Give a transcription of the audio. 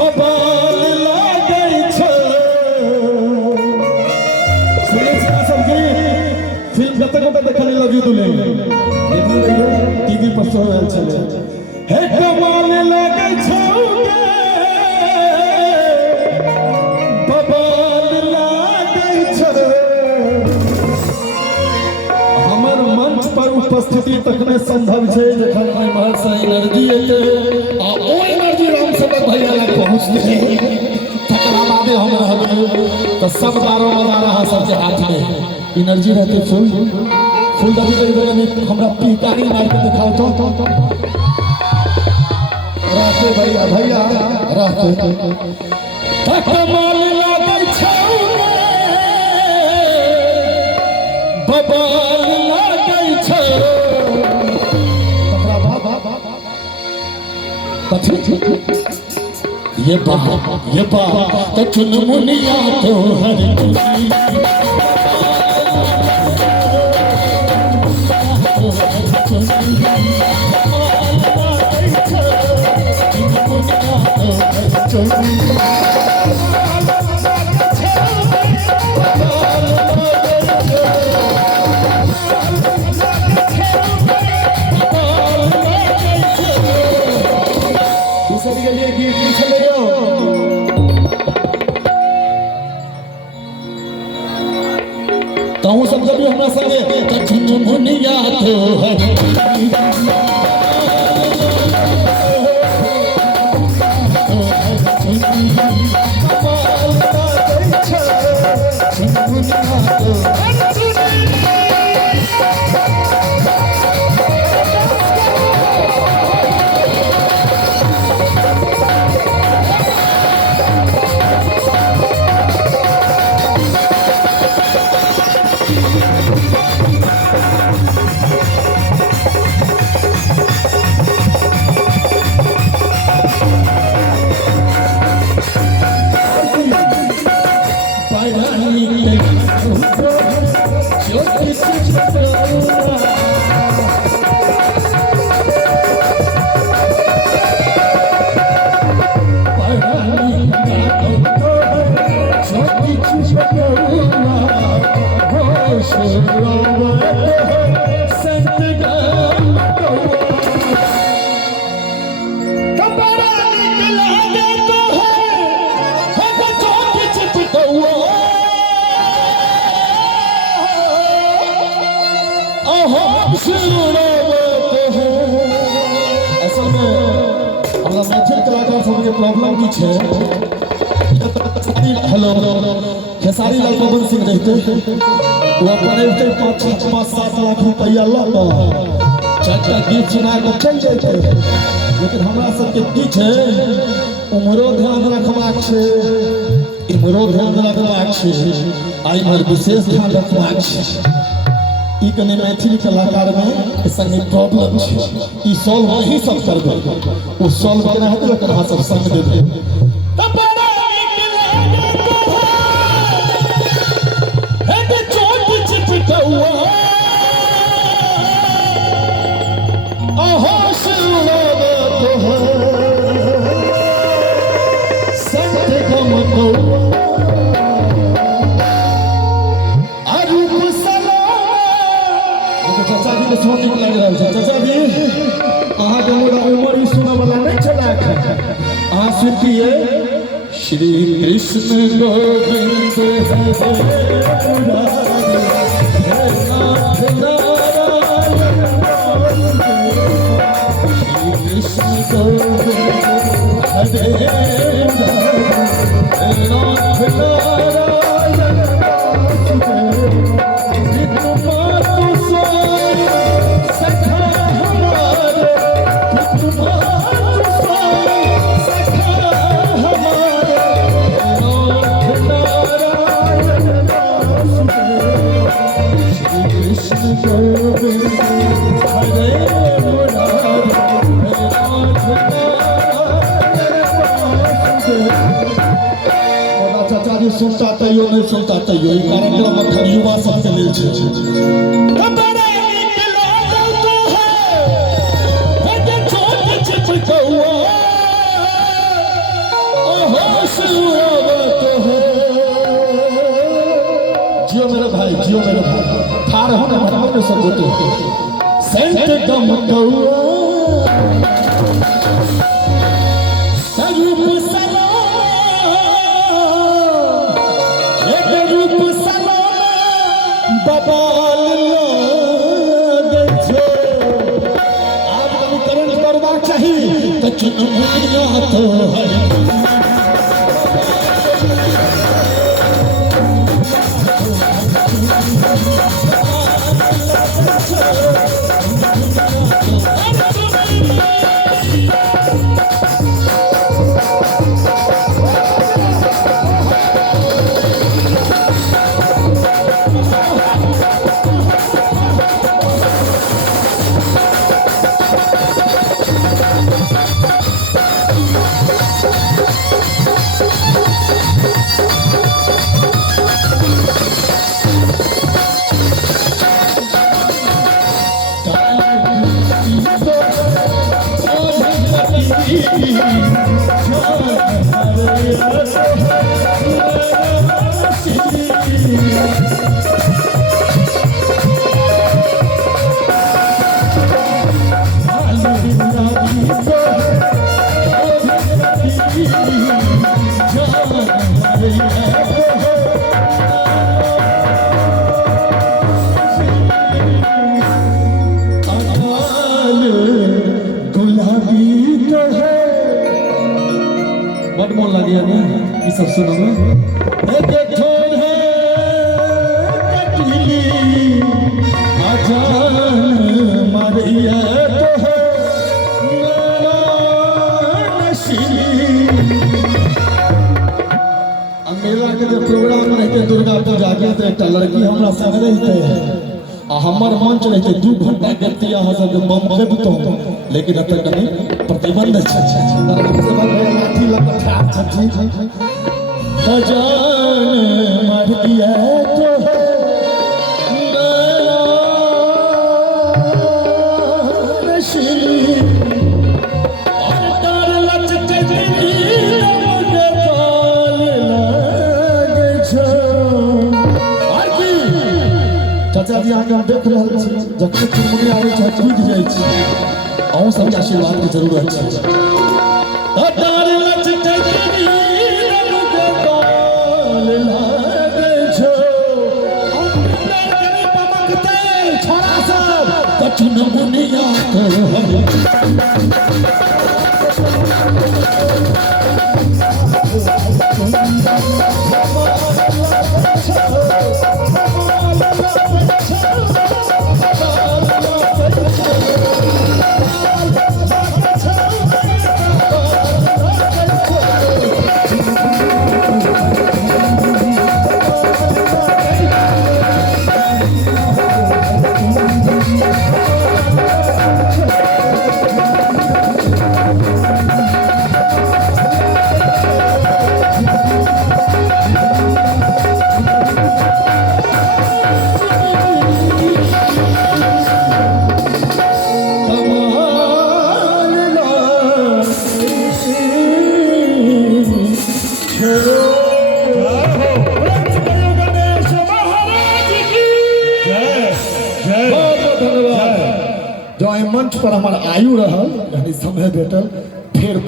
बबाल लागै छै। सुनै छी सबके फिल्म कते कते देखली लव यू दुले देखली रहियो टीवी पर शो आयल छले। हे कमाल लागै छै बबाल लागै छै। हमर मंच पर उपस्थिति तखने संभव छै जखन एम्हर से एनर्जी एतै आ ओ एनर्जी राम सेवक भैया लग पहुँचतै। तकरा बादे हम रहबै तो सब दारो मदारा सबके हाथ में एनर्जी रहते। फुल दबी कर हमरा पिटारी मार के दिखाओ तो रहते भैया भैया रहते। कमाल लागै छै बबाल लागै छै। ये बा तो चुनमुनिया तो हर कहूँ सब जब हमरा संगे चुनमुनिया तो है असल में हमरा मैथिल कलाकार सबके प्रॉब्लम की छै। हेलो खेसारी लाल पवन सिंह रहते वो अपन 5-7 लाख रुपया लग 4टा गीत सुना के चल जाते। लेकिन हमरा सबके की छै उम्रो ध्यान रखबाक छै इम्हरो ध्यान रखबाक छै आ इम्हर विशेष ध्यान रखबाक छै। ई कने मैथिली कलाकार में संगे प्रॉब्लम छै ई सॉल्व अहीं सब करबै। ओ सॉल्व केना हेतै ओकर अहाँ सब संग देबै। चाचा जी अहाँ के मोरा उमर ई सुनऽ वाला नहीं छला। अहाँ सुनिए श्री कृष्ण गोविंद हरे नाथ नारायण श्री कृष्ण गोविंद हरे नाथ नारायण सुनता तैयो नहीं सुनता तैयो कार्यक्रम अखन युवा सबके लेल छै। पे सब होते सेंट गम कौआ रूप सलो एक रूप सलो बबाल लागे छे आप कभी करंट करबाक चाही त चुनमुनिया तो है बड़ मन लगे ये सब सुनो में मेला के जो प्रोग्राम रहते दुर्गा पूजा के तो एक लड़की हमरा संग रहते हमर मंच रहते 2 घंटा गतिया हो सब बम खेबतो लेकिन अब तक कभी प्रतिबंध छै लाठी लगा ठाक छथि सजान मार दिया तो नशीली और तार लचके दिली लगे काल लागे छो और की चाचा जी आके हम देख रहल छी जखन चुनमुनी आबै छै टूट जाइ छै अहूँ सबके आशीर्वाद की जरूरत है तार लचके दिली लगे काल लागे छो अंदर कनी पमकते छोरा सब चुनमुनिया जो मंच पर हमारा आयु रहल यानी समय भेटल फिर